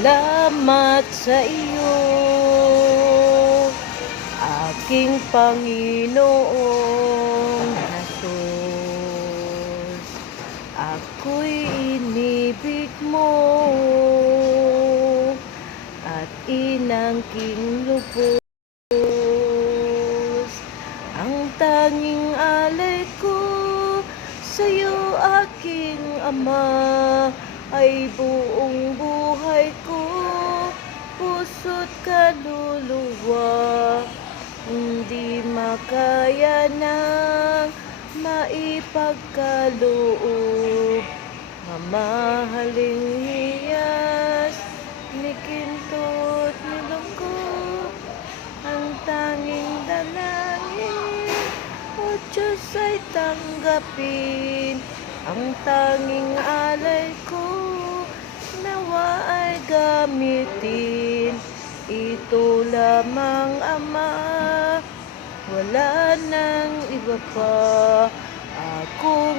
Salamat sa iyo, aking Panginoong Hesus. Ako'y inibig mo at inangking lubos. Ang tanging alay ko sa'yo, aking Ama, ay buong buhay ko, puso't kaluluwa. Hindi makaya ng maipagkaloob. Mamahaling hiyas, ni kinto't nilungkot, ang tanging dalangin, O Diyos, ay tanggapin. Ang tanging alay ko, nawa ay gamitin. Ito lamang, Ama, wala nang iba pa. Ako